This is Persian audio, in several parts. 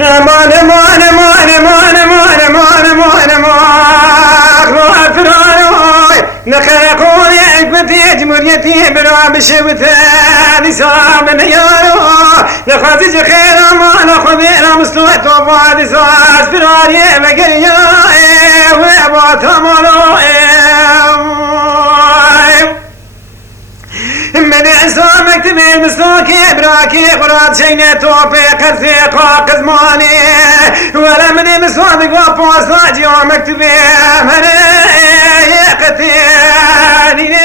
امان امان امان امان امان امان امان امان فرانوي نخاقوني عقبتي جمهوريتي برا بشبتاني سامن يارو نخاتج خير امان خبير مصلوت وبعد ساعات فراني بقريا وابات امانو من عصامك تميل مسلوكي براكي قرات شيني توفي قرسي قاق زماني ولا مني مسوابك وابوصاج يومك تبي من يقتيني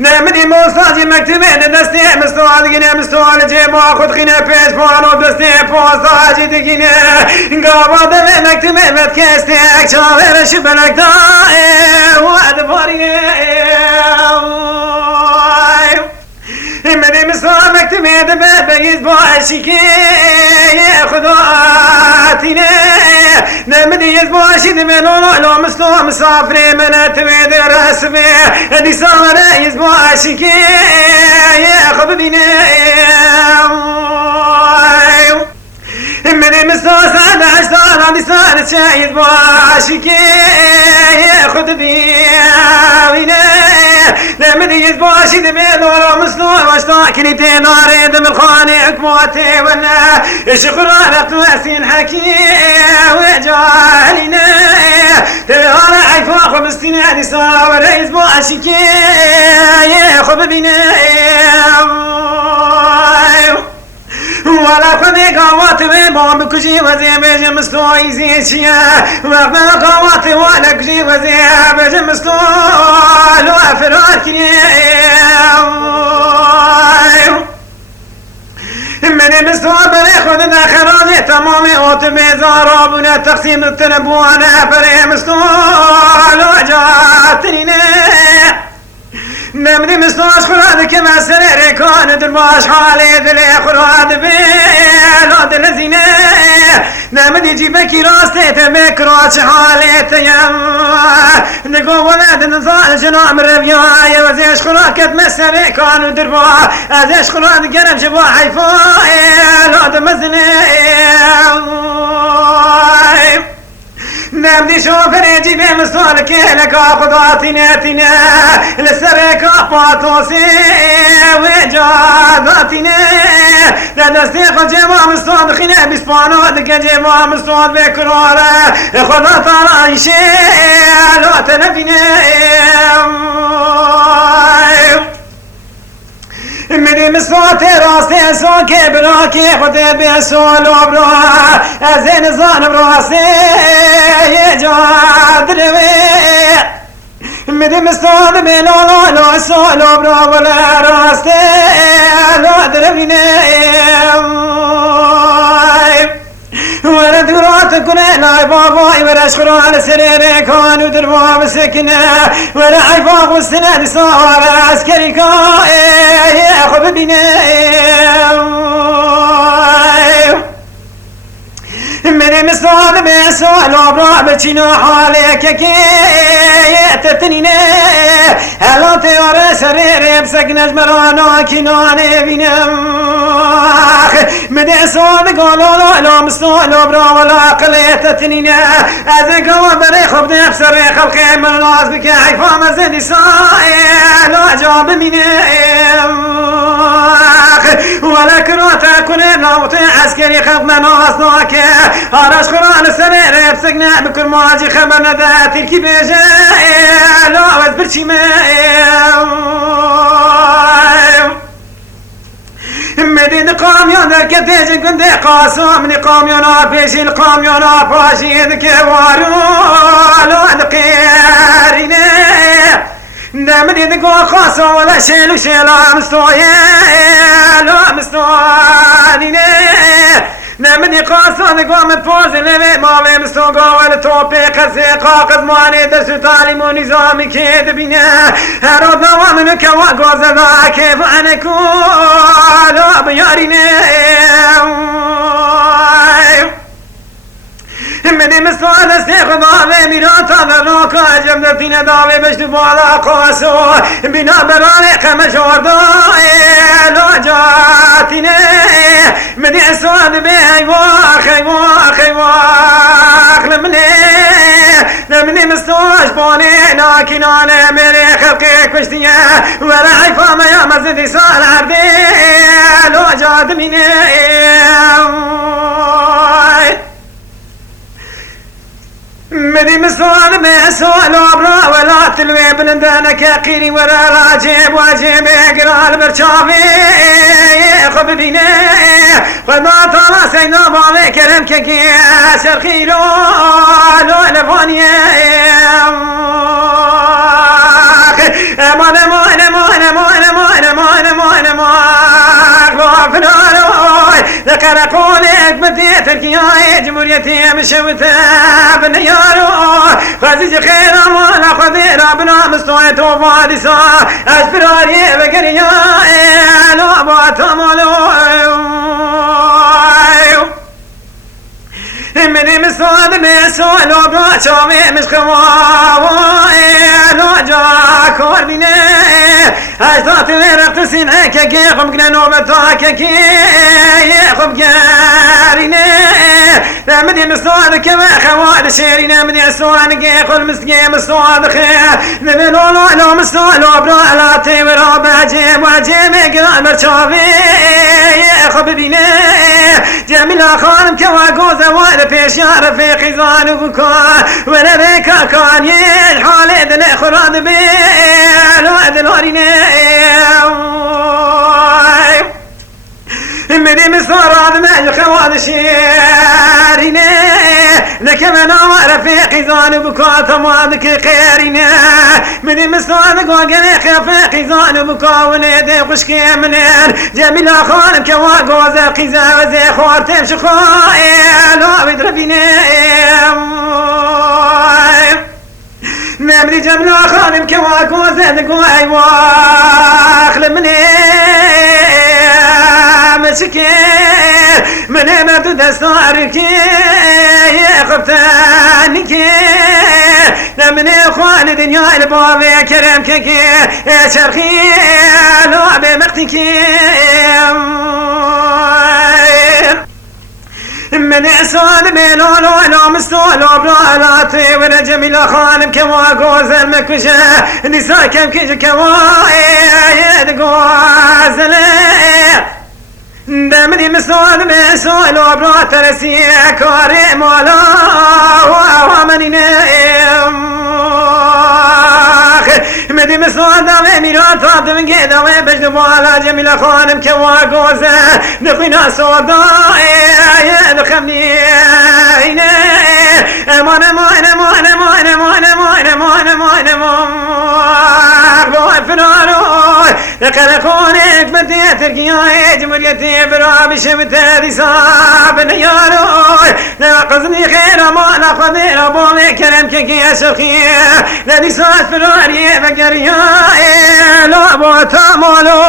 نمني موصاجي مكتبي ندستي مستوالقنا مستوال جيب واخد خينا بيش فانو دستي بوصاجي دقينا قابا دمي مكتبي متكستيك شاغر شبنك دائم وادباري مني مسامك تميد ببيز باشيكي خداتيني نمدي يزباشي دمينو لو مسلو مسافري من تميد رسمي دي سامر يزباشيكي خببيني مني مساسا عشتان دي سانت شايز باشيكي خد بيني نمدي يزباشي دمينو لو مسلو واشتاكني تناري دم الخاني حكموتي وانا شخرانة تواسين حكي وجالينا تهانا عيفاق ومستنادي صاور يزباشي كي خببينا ولا خذي قوات بيبون بكشي وزي بيجي مستوي زيشيا وقبل قوات ولا كشي وزي بيجي مستوي لو فرار كريم مني مستوى بريخو ذا خراجي تمامي اوت بيزارا بنا تقسيم التنبوانا بري مستوى لو جاتني نمني مستواش خراد كما سريري كون درباش حالي دلي خراد بيلو دل زيني نمني جيبكي راستي تبك راش حالي تيم نقو ولد نزال جنام ربياي وزيش خراد كتما سري كون دربا ازيش خراد قرم شبا حيفاي لو دمزني نمدي شوفر يجيب مصالك لك خضاتنا تنا لسرك قاطوسي وجاداتنا لدستي خجيبا مصاد خنا بسبانو دك جيبا مصاد بكرارة خضات عايشي لو تنفينا مني مصوت راستي سوكي براكي خدي بسول وبرا ازين زان براسي يجاد روي مني مصوت بلولو لو سول وبرا ولا راستي لو دربني ورد ورات كنا باباي ورش خران سرير كانوا دربا مسكنا ولا عيفاق والسند صار عسكري كاي خذ بنا من مصاد بسؤال وبرا بتشينو حالك كي تتنينا هلا تيار سرير بسك نجمرانا كناني بينم من صاد قالوا لا مصاد وبرا ولا قلت تتنينا هذا قوا بري خب نفسر خلق من الناس بك عيفا مزدي سائل وجاب منهم ولا كروتا كنا نوت عسكري خف من أصناك هرش قرآن سرير بسقنا بكل ماجي خبرنا ذات الكبيجة لا وزبرشي ما مدين قاميون الكتيج قندي قاسم من قاميون بيش القاميون باشيد كوارو لو دقيرين نمدي دقوا خاصة ولا شيلو شيلا مستوية لو مستوانين نمدي قاصة دقوا متفوز لبي مامي مستوقا ولا توبي قسي قاقد ماني درسو تعليم ونظامي كيد بينا هرود نوامنك وقوز ذا كيف عنكو لو بيارين مني مستوى دستي خضابي ميراتا ذروكا جمد فينا داوي بشت بوالا قاسو بنا براني قمش وردائي لو جاتيني مني اسواد بيهي مني مستوش بوني لكن أنا مري خلقي كشتية ورعي فاما يا مزدي صار عردي لو جاد مني مني مسؤول مسؤول أبرا ولا تلوي بلندانك قيري ورا راجب واجب قرال برشافي خب بيني خد ما طلع سينا بابي كلام كي شرخي لو لفوني امان امان امان امان امان امان امان امان ذكر قولك بدي تركيا جمهوريتي مشوتها بنيارو خزيج خير الله خذي ربنا مستويت وفادسا اسبراري بقريا لو باتمالو مني مسواد مسواد وبراشومي مش لو جا كورديني أجدات الرقت سينعك كي خم كنا نوبتاك كي خم كاريني مدي مسواد كما خواد شيرينا مدي سوان كي خل مسكي مسواد خير نبلو لو مسواد وبرالاتي وراباجي واجي قرال مرشافي خب بيني جميل خانم كوا قوزة وانا بيش يعرف خزان وبكا وانا بيكا كان يلحالي دل خراد بيل وعد الوريني مني مسارات من خواد شيريني لك من أعرف خزان وبكا تمامك خيريني مني مسارات قوغني خف خزان وبكا ونيدي خشكي منين جميل خانم كوا قوزة خزان وزي خورتم شخائل وبدربيني نمري جميل خانم كوا قوزة قوي واخل مني مسكين من امرت دستارك خفتانك من اخوان دنيا الباب كرم كي شرخي لو بمختك من اسود ميلولو لو مستولو برالاتي وانا جميل خانم كوا قوز المكوشة نساء كم كيش كوا يدقوز دمني مسؤول مسؤول وبرا ترسي كاري مولا ومني نام مدي مسؤول دامي ميرات فاطم كده وبجد بوالا جميل خانم كوا قوزة نخينا صودا يدخمني امان امان امان امان امان امان امان امان امان فنانو لقلقونك بدي تركيا جمهوريتي برابي شمتها دي صعب نيارو ناقصني خير ما ناخذ ربوني كلام كي اشخي لدي صعب فراري بقريا لا بوتا مولو